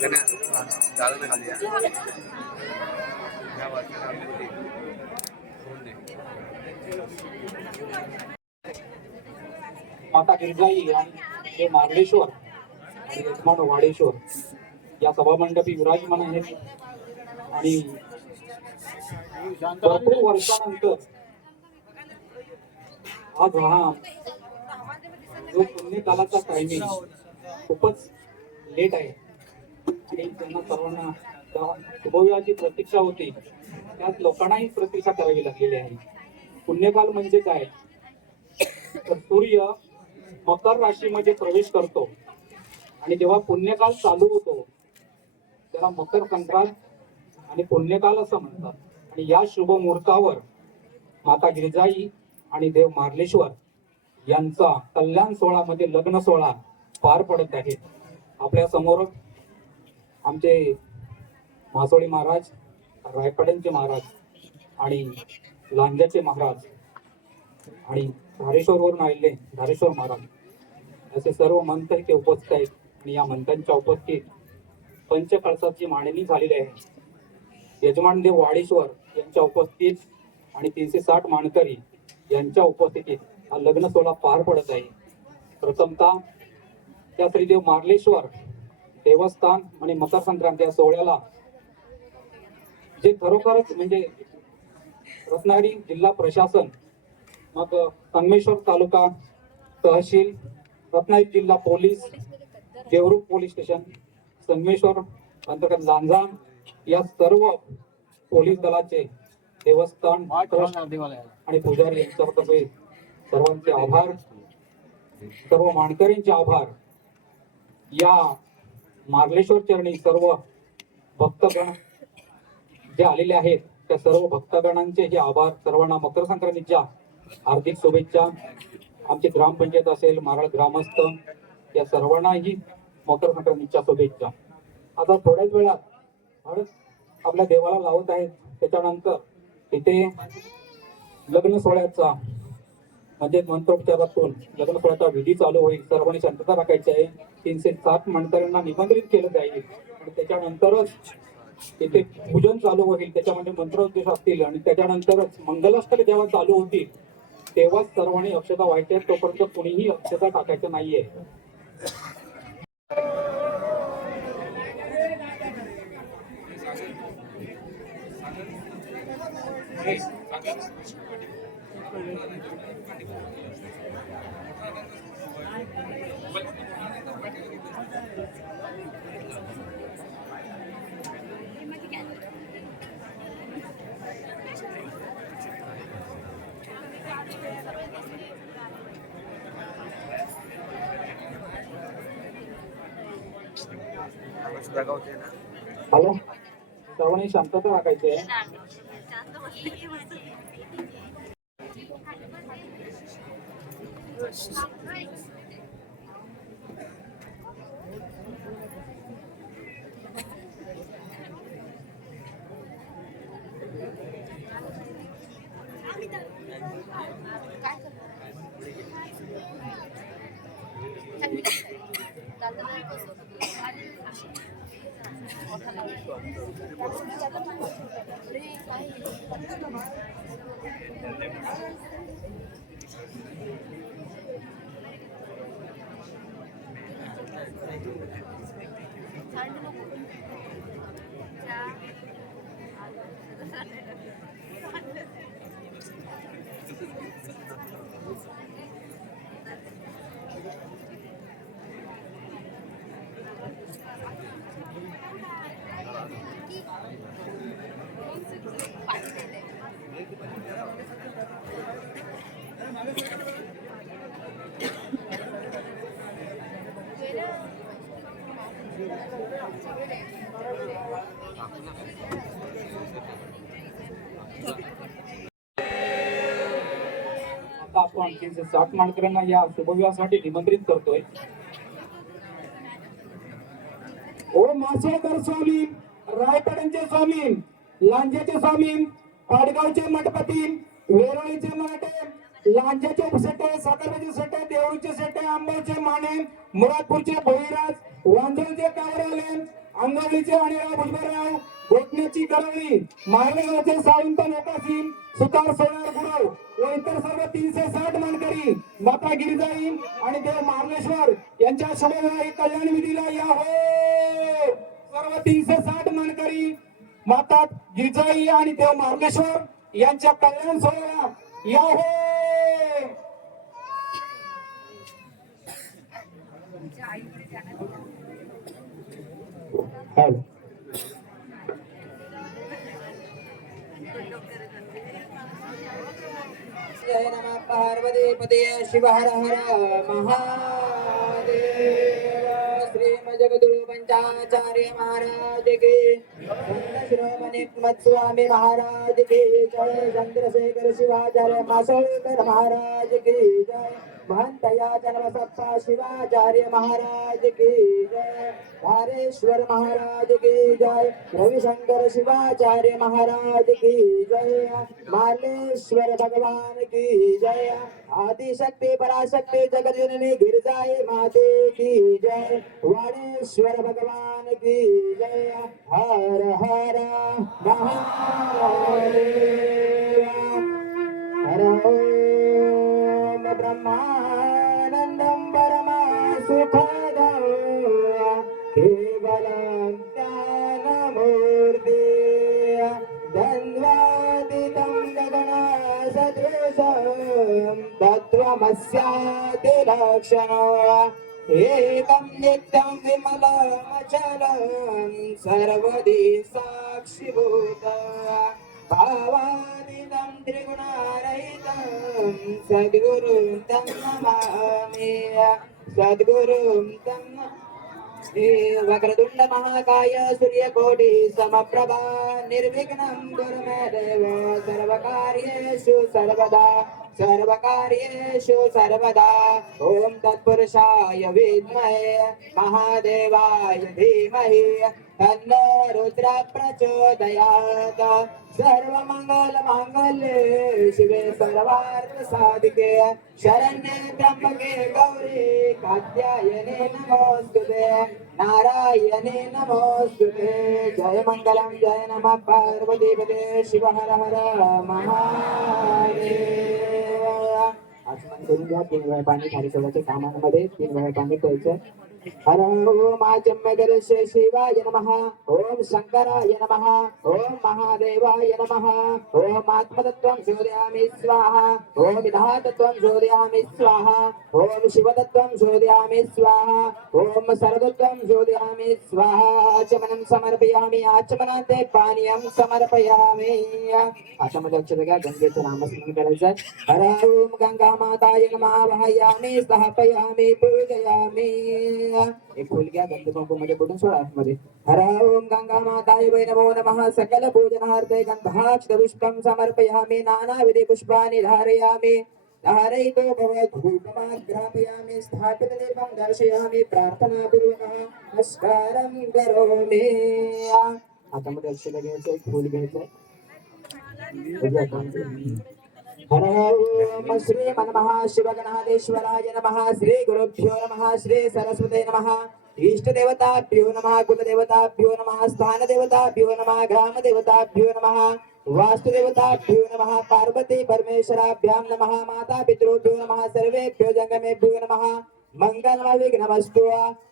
माता गिरजाई आणि हे मार्लेश्वर आणि यजमान वाडेश्वर या सभामंडपी विराजमान आहेत आणि भरपूर वर्षानंतर आज हा जो पुण्यकालाचा टायमिंग खूपच लेट आहे आणि त्यांना सर्वांना शुभवेळाची प्रतीक्षा होती, त्यात लोकांनाही प्रतीक्षा करावी लागलेली आहे. पुण्यकाल म्हणजे काय, तर सूर्य मकर राशीमध्ये प्रवेश करतो आणि जेव्हा पुण्यकाल चालू होतो त्याला मकर संक्रांत आणि पुण्यकाल असं म्हणतात. आणि या शुभ मुहूर्तावर माता गिरजाई आणि देव मार्लेश्वर यांचा कल्याण सोहळा म्हणजे लग्न सोहळा पार पडत आहे. आपल्या समोर आमचे मासोळी महाराज, रायपाड्यांचे महाराज आणि लांजाचे महाराज आणि धारेश्वरवरून आलेले धारेश्वर महाराज असे सर्व मंत्र इथे उपस्थित आहेत. आणि या मंत्रांच्या उपस्थित पंचकळसाची मांडणी झालेली आहे. यजमान देव वाडेश्वर यांच्या उपस्थित आणि 360 मानकरी यांच्या उपस्थितीत हा लग्न सोहळा पार पडत आहे. प्रथमतः त्या श्रीदेव मार्लेश्वर देवस्थान आणि मकर संक्रांती या सोहळ्याला जे खरोखरच म्हणजे रत्नागिरी जिल्हा प्रशासन, मग संगमेश्वर तालुका तहसील, रत्नागिरी जिल्हा police, Devrukh police station, Sangameshwar अंतर्गत लांजा या सर्व पोलीस दलाचे, देवस्थान आणि पुजारी यांच्यातर्फे सर्वांचे आभार, सर्व मानकरींचे आभार. या मार्लेश्वर चरणी सर्व भक्तगण जे आलेले आहेत त्या सर्व भक्तगणांचे हे आभार. सर्वांना मकर संक्रांतीच्या हार्दिक शुभेच्छा. आमची ग्रामपंचायत असेल, मारळ ग्रामस्थ या सर्वांनाही मकर संक्रांतीच्या शुभेच्छा. आता थोड्याच वेळात आपल्या देवाला लावत आहेत, त्याच्यानंतर इथे लग्न सोहळ्याचा म्हणजे मंत्रोपचारातून लग्न सोहळ्याचा विधी चालू होईल. सर्वांनी शांतता राखायची आहे. 307 मानकऱ्यांना निमंत्रित केलं जाईल आणि त्याच्यानंतरच इथे पूजन चालू होईल. त्याच्यामध्ये मंत्रोपदेश असतील आणि त्याच्यानंतरच मंगलाष्टक जेव्हा चालू होतील तेव्हाच सर्वांनी अक्षता व्हायच्या. तोपर्यंत कुणीही अक्षता टाकायचं नाहीये. हॅलो, सर्वांनी शांतता राखायची आहे. आता आपण 360 मानकऱ्यांना या शुभविवाहासाठी निमंत्रित करतोय. ओ मासेकर स्वामी, रायपाड्यांचे स्वामी, लांजाचे स्वामी, पाडगावचे मठपती, वेरळीचे मराठे, लांजाचे सेटे, साताराचे सेटे, देवरूचे सेटे, आंबोचे माने, मुरादपूरचे भोईराज, वांजळचे कावरेले, अंगवलीचे अनिराव भुजबळराव, गोठण्याची करवली, मारलेगावचे सावंत मोकासिंग, सुतार सोनार गुरव व इतर सर्व 360 मानकरी माता गिरिजाई आणि देव मार्लेश्वर यांच्या शुभविवाही कल्याण विधीला या हो. सर्व 360 मानकरी माता गिरिजाई आणि देव मार्लेश्वर यांच्या कल्याण सोहळ्याला या हो. जय नमः पार्वती पते शिव हर हर महादेव। श्री जगद्गुरु पंचाचार्य महाराज की संत शिरोमणि मत स्वामी महाराज की जय। चंद्रशेखर शिवाचार्य मासोळकर महाराज की जय। महंतया जन्मसप्ता शिवाचार्य महाराज की जय। धारेश्वर महाराज की जय। रविशंकर शिवाचार्य महाराज की जय। मार्लेश्वर भगवान की जय। आदिशक्ति पराशक्ति जगज्जननी गिरिजाई माते की जय। वाणेश्वर भगवान की जय। हर हर महादेव। हर ओम ब्रह्मानंदं परमा सुखदं केवलं ज्ञानमूर्ति द्वन्द्वातीतं गगनसदृशं तत्त्वमस्याति लक्षणम् एकं नित्यं विमलमचलं सर्वदि साक्षिभूतं भावातीतं त्रिगुणारहितं सद्गुरुं तं नमामि। सद्गुरुं तं वक्रतुंड महाकाय सूर्यकोटि समप्रभा निर्विघ्नं कुरु मे देव सर्वकार्येषु सर्वदा सर्वकार्येषु सर्वदा। ओम तत्पुरुषाय विद्महे महादेवाय धीमहि तन्नो रुद्र प्रचोदयात्। सर्वमंगल मांगल्ये शिवे सर्वार्थ साधिके शरण्ये त्र्यंबके गौरी कात्यायने नमोस्तुते नारायणे नमोस्तुते। जय मंगलम जय नमः पार्वती पते शिव हर हर महादेव। आचमन करून घ्या। 3 वेळा पाणी खाली सोडायचे कामांमध्ये 3 वेळा पाणी प्यायचं। हर ओम आचम्यगरस्य शिवाय नमः। ओम शंकराय नमः। ओम महादेवाय नमः। ओम आत्मतत्त्वं शोधयामि स्वाहा। ओम विधातत्वं शोधयामि स्वाहा। ओम शिवतत्त्वं शोधयामि स्वाहा। ओम सर्वतत्त्वं शोधयामि स्वाहा। आचमनं समर्पयामि। आचमनान्ते पानीयं समर्पयामि। आता मध्ये लक्ष द्या गंगेचं नामस्मरण करायचं। हर ओम गंगा माताय नमः वहयामि स्थापयामि पूजयामि। एक फूल घ्या गंध कुंकू मध्ये बुडून सोडा आतमध्ये। हर ओम गंगा माताय वै नमो नमः। सकल पूजनार्थे गंधाक्षत पुष्पं समर्पयामि। नानाविध पुष्पाणि धारयामि। धारयितो भवत् धूपमाग्रापयामि। स्थापित दीपं दर्शयामि। प्रार्थना पूर्वकः नमस्कारं करोमि। आता मध्ये लक्ष द्यायचं एक फूल घ्यायचं। हर ओम श्री मनमः शिवगणाधीश्वराय नमः। श्री गुरुभ्यो नमः। श्री सरस्वती नमः। इष्ट देवताभ्यो नमः। कुल देवताभ्यो नमः। स्थान देवताभ्यो नमः। ग्राम देवताभ्यो नमः। वास्तु देवताभ्यो नमः। पार्वती परमेश्वराभ्यां नमः। माता पितृभ्यो नमः। सर्वेभ्यो जंगमेभ्यो नमः। मंगलमय विघ्नमस्तु।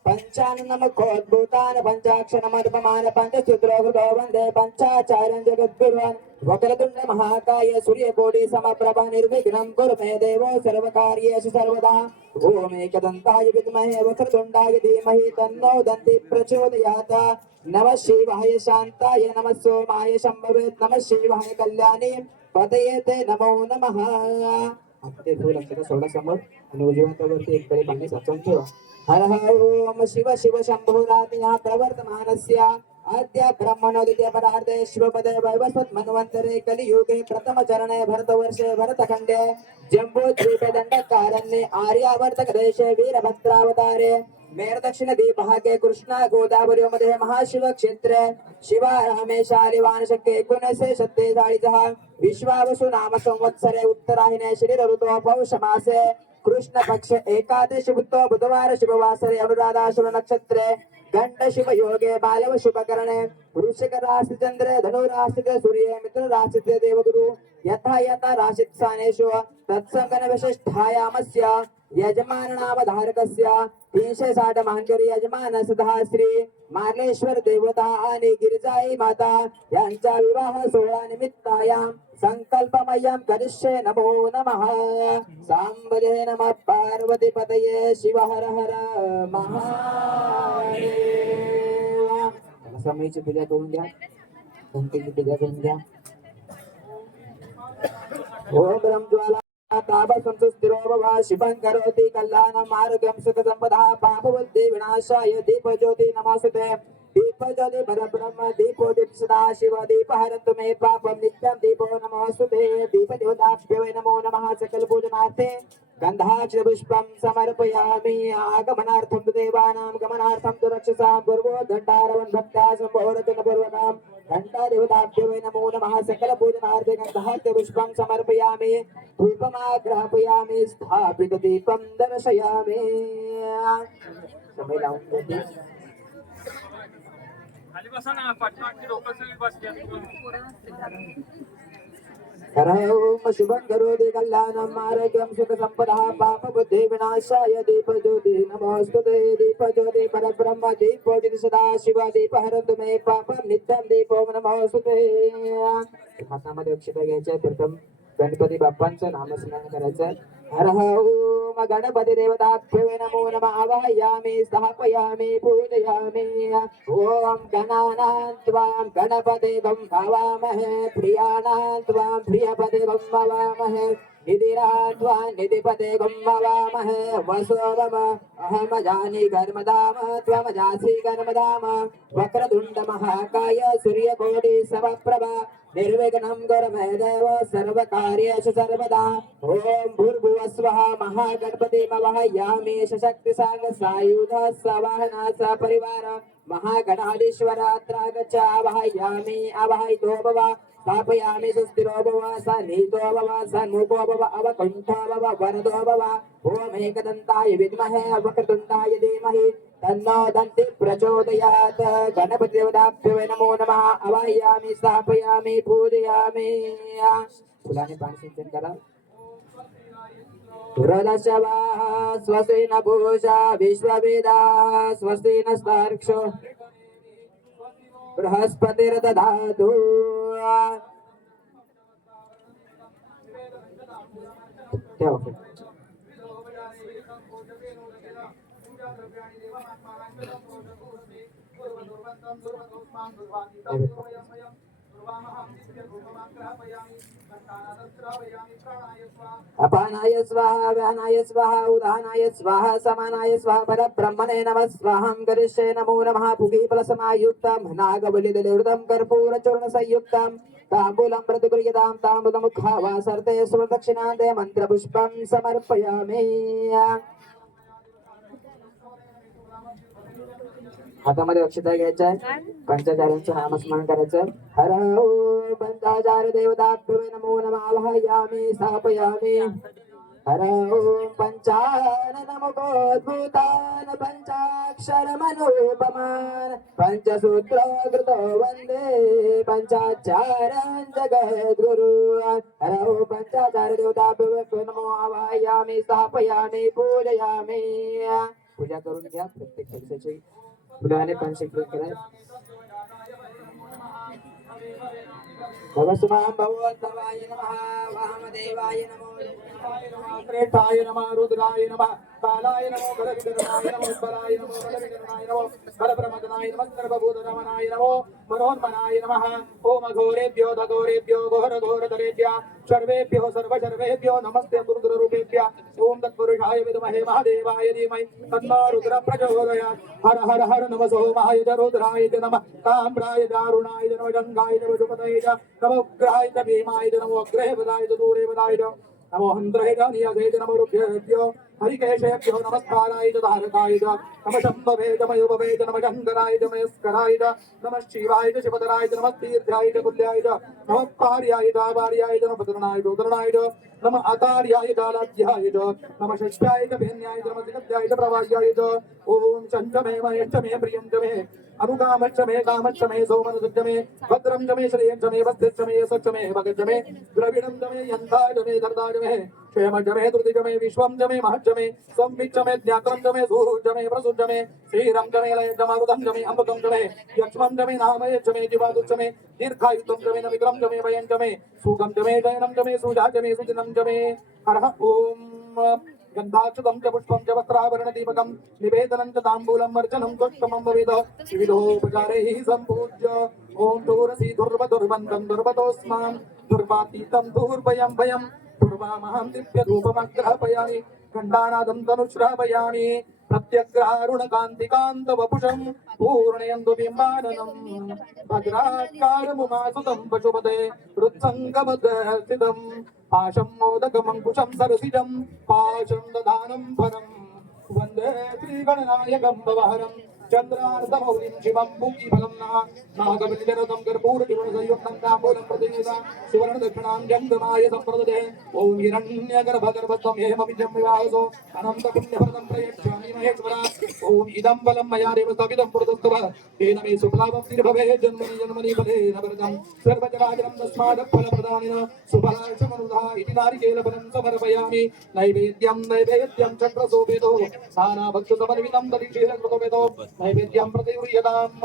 पंचाननमुखोद्भूतान् पंचाक्षरमर्पमान् पंचसूत्रोक्तो वन्दे पंचाचार्यं जगद्गुरुन्। वक्रतुंड महाकाय सूर्यकोटि समप्रभा निर्विघ्नं कुरु मे देवो सर्वकार्येषु सर्वदा। ओम एकदन्ताय विद्महे वक्रतुण्डाय धीमहि तन्नो दन्ति प्रचोदयात्। नमः शिवाय शान्ताय नमः सोमाय शम्भवे नमः शिवाय कल्याणी पतये ते नमो नमः। आता ते फूल अक्षता सोडा समोर आणि उजव्या हातावरती एक तरी पाणी साचवून ठेवा। हर हर ओम शिव शिव शंभो रात्या प्रवर्तमानस्य आद्य ब्रह्मणोदित्य पदार्थे शिवपदे वैवस्वत मन्वन्तरे कलियुगे प्रथम चरणे भरतवर्षे भरतखण्डे जम्बूद्वीपे दण्डकारण्ये आर्यावर्तक देशे वीरभद्रावतारे मेर दक्षिण दिग्भागे कृष्णा गोदावरी मध्ये महाशिव क्षेत्रे शिवारामे शालिवान शक्य 1947 विश्वावसु नाम संवत्सरे उत्तरायणे श्री ऋतु पौष मासे कृष्ण पक्ष एकादशी बुधवार शुभवासरे अनुराधा शुभ नक्षत्रे गंड शुभ योगे बालव शुभ करणे वृश्चिक राशि चंद्र धनु राशि सूर्य मिथुन राशि देवगुरु यथा यथा राशित स्थानेषु तत्संगन विशिष्टायामस्य यजमान नाम धारकस्य 360 मांगरी यजमान सदा श्री मार्लेश्वर देवता आणि गिरिजाई माता यांचा विवाह सोहळा निमित्तायाम संकल्पमयं करिष्ये नमो नमः सांबदे नमः पार्वती पतये शिव हर हर महादेव समयची पूजा करून घ्या गणपतीची पूजा करून घ्या ओम ब्रह्म ज्वाला ताप संस्थिरो भव शिवं करोति कल्याणं आरोग्यं सुख संपदा पाप बुद्धि विनाशाय दीप ज्योति नमस्ते दीप ज्योति परब्रह्म दीपो दीप सदा शिव दीप हरन्तु मे पापं नित्यं दीपो नमोस्तुते दीप देवताभ्यो वै नमो नमः सकल पूजनार्थे गंधाक्षर पुष्पं समर्पयामि आगमनार्थं तु देवानां गमनार्थं तु रक्षसां पूर्वो घंटारवन् भक्त्या संपूर्णतन पूर्वकां घंटा देवताभ्यो वै नमो नमः सकल पूजनार्थे गंधाक्षर पुष्पं समर्पयामि धूपमाग्रापयामि स्थापित दीपं दर्शयामि समय लावून घेते खाली बसा ना पाठीमागची लोक सगळी बसली ओम शुभं करोति कल्याणं आरोग्यं सुख संपदा पाप बुद्धि विनाशाय दीप ज्योति नमोस्तुते दीप ज्योति परब्रह्म दीपो दीप सदा शिव दीप हरन्तु मे पापं नित्यं दीपो नमोस्तुते हातामध्ये अक्षता घ्यायच्या प्रथम गणपती बाप्पांचं नामस्मरण करायचं हर ओम गणपती देवताभ्यो नमो नमः आवाहयामि स्थापयामि पूजयामि ओम गणानां त्वां गणपतिं भावामहे प्रियाणां त्वां प्रियपतिं भावामहे निधिरां त्वां निधिपतिं भावामहे वसोरम अहम जानि कर्मधाम त्वमजासि कर्मधाम वक्रतुण्ड महाकाय सूर्यकोटि समप्रभा निर्विघ्नं कुरु मे देव सर्वकार्येषु सर्वदा ओम भूर्भुवस्वः महागणपतिमवहयामि सशक्ति सांग सायुध सवाहना सपरिवार महागणाधीश्वरात्रागच्छ आवाहयामि आवाहितो भव स्थापयामि सुस्थिरो भव सन्निहितो भव सन्मुखो भव अवकुण्ठो भव वरदो भव ओम एकदन्ताय विद्महे वक्रतुण्डाय धीमहि तन्नो दन्ति प्रचोदयात् गणपति देवताभ्यो नमो नमः आवाहयामि स्थापयामि पूजयामि फुलाने पाणसिंचन करा पुरदशवाः स्वस्ति न पूषा विश्ववेदाः स्वस्ति नस्तार्क्ष्यो बृहस्पतिर्दधातु अपानाय स्वाहा व्यानाय स्वाहा उदानाय स्वाहा समानाय स्वाहा परब्रह्मणे नमः स्वाहं करिष्ये नमो नमः पुगीफलसमायुक्तं नागबलिदलिवृतं कर्पूरचूर्णसंयुक्तं ताम्बूलं प्रतिगृह्यतां ताम्बूलमुखावासर्ते सुप्रदक्षिणान्ते मन्त्रपुष्पं समर्पयामि हातामध्ये अक्षता घ्यायच्या आहे पंचाचार्यांचं नामस्मरण करायचं हर ओम पंचाचार्य देवताभ्यो नमो नमः आवाहयामि स्थापयामि हर ओम पंचाननमुखोद्भूतान् पंचाक्षरमनुपमान् पंचसूत्रोद्धृतो वन्दे पंचाचार्यान् जगद्गुरु हर ओम पंचाचार्य देवताभ्यो नमो आवाहयामि स्थापयामि पूजयामि पूजा करून घ्या प्रत्येक दिवसाची फुलाने पानशेकरण करा भगवस्मां भगवन्तवाय नमः वामदेवाय नमो श्रेष्ठाय नमः रुद्राय नमः कालाय नमो बलविकरणाय नमो बलाय नमो बलविकरणाय नमो बलप्रमदनाय नमः सर्वभूतरमणाय नमो मनोन्मनाय नमः ओम घोरेभ्यो दघोरेभ्यो घोरघोरधरेभ्यः सर्वेभ्यो सर्वसर्वेभ्यो नमस्ते गुरुरूपेभ्यः ओम तत्पुरुषाय विद्महे महादेवाय धीमहि तन्नो रुद्रः प्रचोदयात् हर हर हर नमः सोमाय च रुद्राय च नमः काम्राय दारुणाय च नमः जङ्गाय च वसुपतये च नमो उग्राय च भीमाय च नमो अग्रे वदाय च दूरे वदाय च नमो हन्त्रहे च नियसे च नमो रुभ्येभ्यो हरिकेशेभ्यो नमस्काराय च धारकाय च नमः शम्भवे च मयोभवे च नमः शङ्कराय च मयस्कराय च नमः शिवाय च शिवधराय च नमः तीर्थाय च कुल्याय च नमः पार्याय च आवार्याय च नमः पतनाय च उदरणाय च नमः आतार्याय च आलाध्याय च नमः षष्ट्याय च भेन्याय च नमः सिगत्याय च प्रवाह्याय च ॐ चञ्चमे महेश्चमे प्रियञ्चमे अनुगामश्चमे कामश्चमे सोमनुसज्जमे भद्रं च मे श्रेयं च मे वस्तिश्च मे यशश्च मे भगश्च मे द्रविडं च मे यन्ताय च मे धर्ताय च मे क्षेमं च मे धृतिं च मे विश्वं च मे महच्च मे संविच्च मे ज्ञातं च मे सुहृत् च मे प्रसुच्च मे श्रीरं च मे लयं च मारुतं च मे अमृतं च मे यक्ष्मं च मे नामयं च मे जीवादुश्च मे दीर्घायुतं च मे नविक्रं च मे वयं च मे सुखं च मे शयनं च मे सुजा च मे सुदिनं च मे हरः ॐ गन्धाक्षतं च पुष्पं च वस्त्राभरणदीपकं निवेदनं च ताम्बूलं अर्चनं त्वष्टमं भवेद विविधोपचारैः सम्पूज्य ॐ दूरसी दुर्वदुर्वन्दं दुर्वतोऽस्मान् दुर्वातीतं दूर्भयं भयं दुर्वामहं दिव्यधूपमग्रहपयामि खण्डानादं तनुश्रावयामि प्रत्यग्रारुणकान्तिकान्तवपुषं पूर्णयन्तु बिम्बाननं भद्राकारमुमासुतं पशुपते हृत्सङ्गमदस्थितं पाशं मोदकमङ्कुशं सरसिजं पाशं दधानं फलम् वन्दे श्रीगणनायकं भवहरं चन्द्रार्धमौलिं शिवं भूमिफलं नागविजरतं कर्पूरकिरणसंयुक्तं ताम्बूलं प्रदीयता सुवर्णदक्षिणां जङ्गमाय सम्प्रददे ॐ हिरण्यगर्भगर्भस्थं हेमबीजं विवाहसो अनन्तपुण्यफलं प्रयच्छामि महेश्वरा ॐ इदं बलं मया देव स्थापितं पुरतस्तव तेन मे सुफलाभं निर्भवेत् जन्मनि जन्मनि फलेन वरदं सर्वचराचरं तस्मात् फलप्रदानेन सुफलाशमनुधा इति नारिकेलफलं समर्पयामि नैवेद्यं नैवेद्यं चक्रशोभितो नानाभक्षसमन्वितं दधिक्षीरकृतोपेतो नैवेद्यं प्रतिगृह्यताम्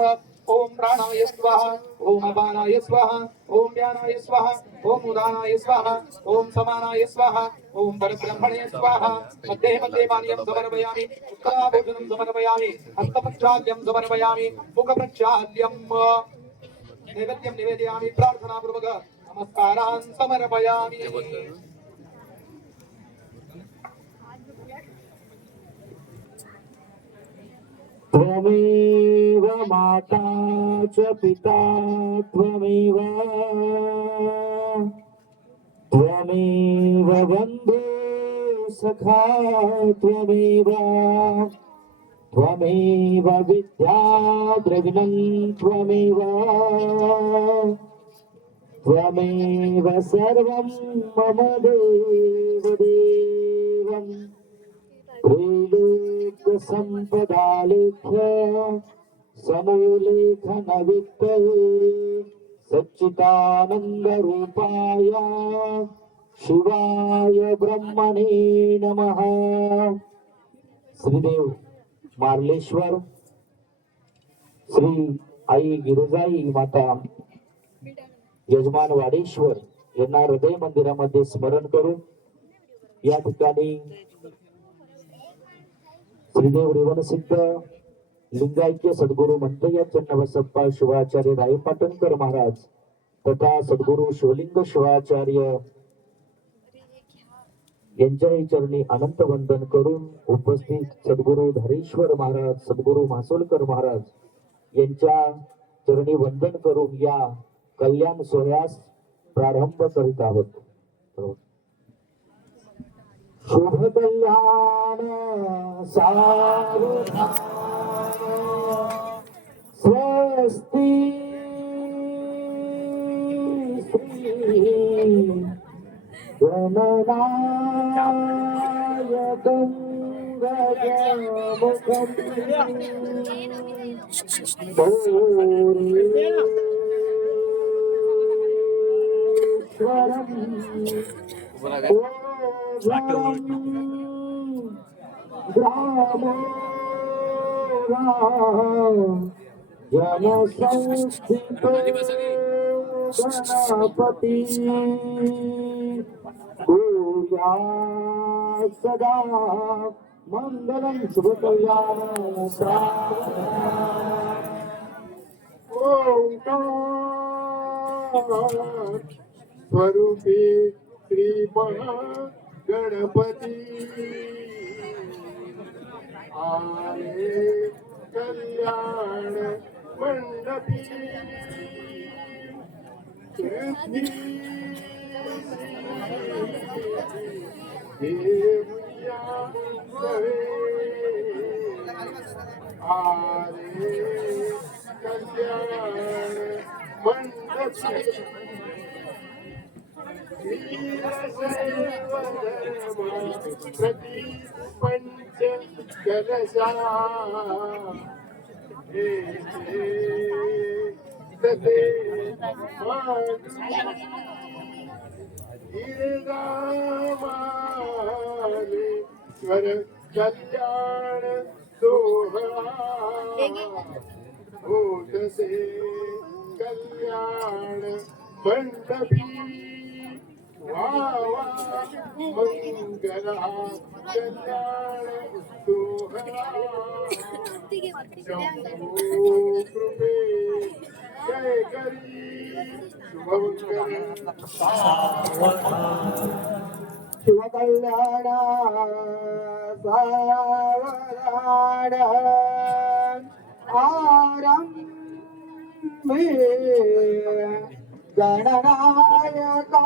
ॐ प्राणाय स्वाहा ॐ अपानाय स्वाहा ॐ व्यानाय स्वाहा ॐ उदानाय स्वाहा ॐ समानाय स्वाहा ॐ परब्रह्मणे स्वाहा मध्ये मध्ये पानीयं समर्पयामि उत्तराभूषणं समर्पयामि हस्तप्रक्षाल्यं समर्पयामि मुखप्रक्षाल्यं नैवेद्यं निवेदयामि प्रार्थनापूर्वक नमस्कारान् समर्पयामि त्वमेव माता च पिता त्वमेव त्वमेव बन्धु सखा त्वमेव त्वमेव विद्या द्रविणं त्वमेव त्वमेव सर्वं मम देवदेवम् त्रैलोक्यसम्पदालेख्य समूलेखनवित्तये सच्चिदानन्दरूपाय शिवाय ब्रह्मणे नमः. श्रीदेव मार्लेश्वर श्री आई गिरिजाई माता यजमान वाडेश्वर यांना हृदय मंदिरामध्ये स्मरण करून या ठिकाणी श्रीदेव रेवणसिद्ध लिंगायक्य सद्गुरु मंतय्य चन्नबसप्पा शिवाचार्य रायपाटणकर महाराज तथा सद्गुरु शिवलिंग शिवाचार्य यांच्याही चरणी अनंत वंदन करून उपस्थित सद्गुरु धरेश्वर महाराज सद्गुरु मासोलकर महाराज यांच्या चरणी वंदन करून या कल्याण सोहळ्यास प्रारंभ करीत आहोत. शुभ कल्याण सावधान स्वस्ति श्री गणनायकं गजमुखं जनसंस्थितो गणपति पूजा सदा मंगलम शुभ कल्याण ओंकार स्वरूपी श्री गणपती आले कल्याण मंडपी देवी पंच कलशा ईरगामालेश्वर कल्याण सोहळा होतसे कल्याण मंडपी वावा मंगला कल्याण सोहळा शंभो कृपे जय करी शुभमंगल शिवकल्याण सावधान आरंभे गणनायका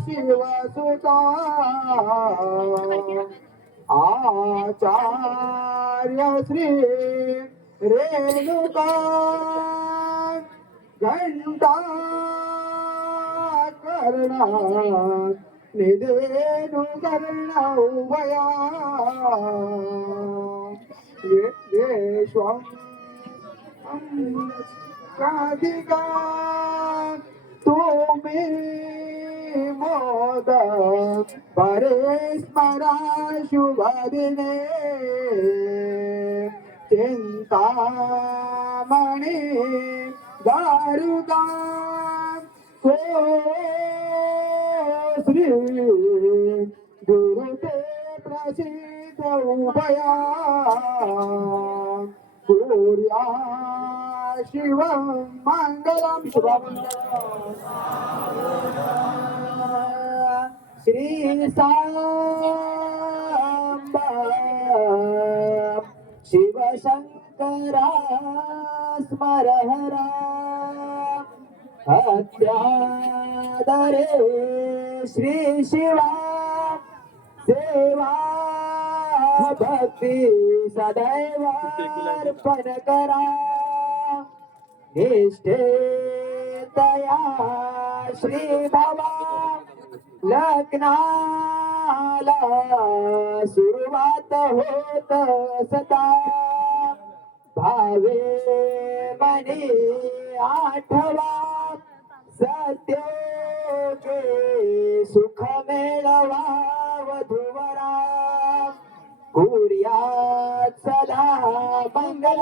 शिवसुता आचार्य श्री रेणुका घंटा कर्णा निदेनु कर्ण उभया येश्वं राधिका तुम्ही मोद परे स्मरा शुभ दिने चिंतामणी दारुका श्री गुरुते प्रसिद्ध उभया सूर्या शिव मंगलम श्री सांब शिव शंकरा स्मर हरा हत्यादरे श्री शिवा सेवा भक्ती सदैव अर्पण करा निष्ठेतया श्री बाबा लग्नाला सुरुवात होत सदा भावे मनी आठवा सत्योगे सुख मेळवा वधूवरा कुर्यात सदा मंगल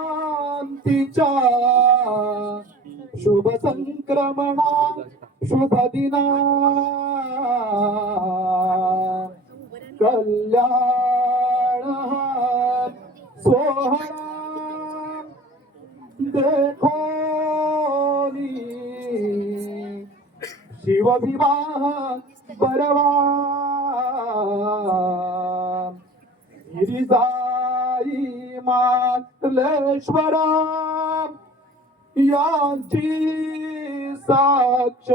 संक्रांतीच्या शुभ संक्रमणा शुभ दिना कल्याण सोहळा देखोनी शिवविवाह बरवा गिरिजाई मातलेश्वरा यांची साक्ष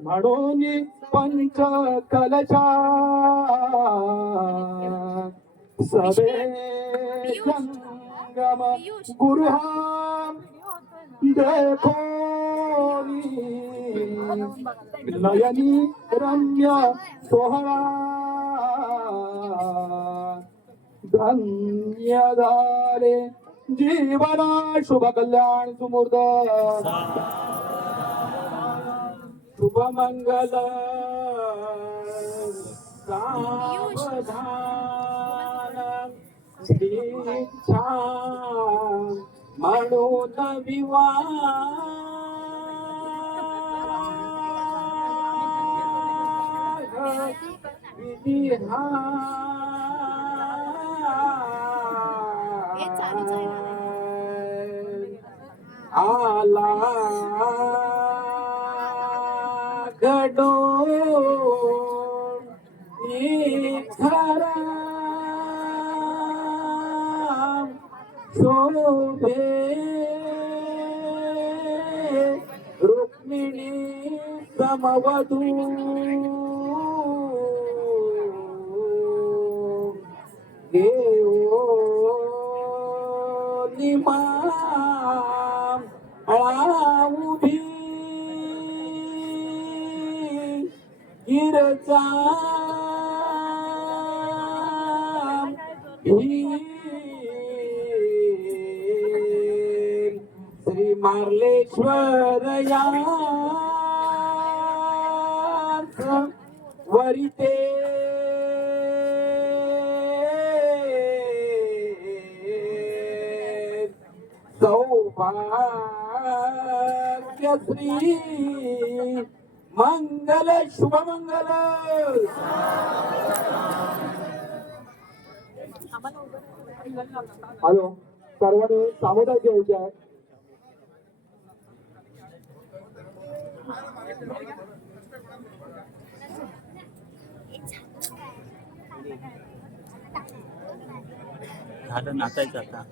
म्हणून पंच कलशा सबे जंगम गुरुहा देखोनी नयनी रम्य सोहळा धन्य झाले जीवना शुभ कल्याण सुमूर्त शुभ मंगल सावधान दीक्षा म्हणून विवाह आला घडोन खरा शोभे रुक्मिणी रामवधू घेऊ निमा उभी गिरजा श्री मार्लेश्वर यांच वरिते सौभाग्य श्री मंगल शुभमंगल. हॅलो, सर्वांनी सामुदायिक घ्यायचे आहे. झालं नाचायचं आता.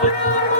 Thank you.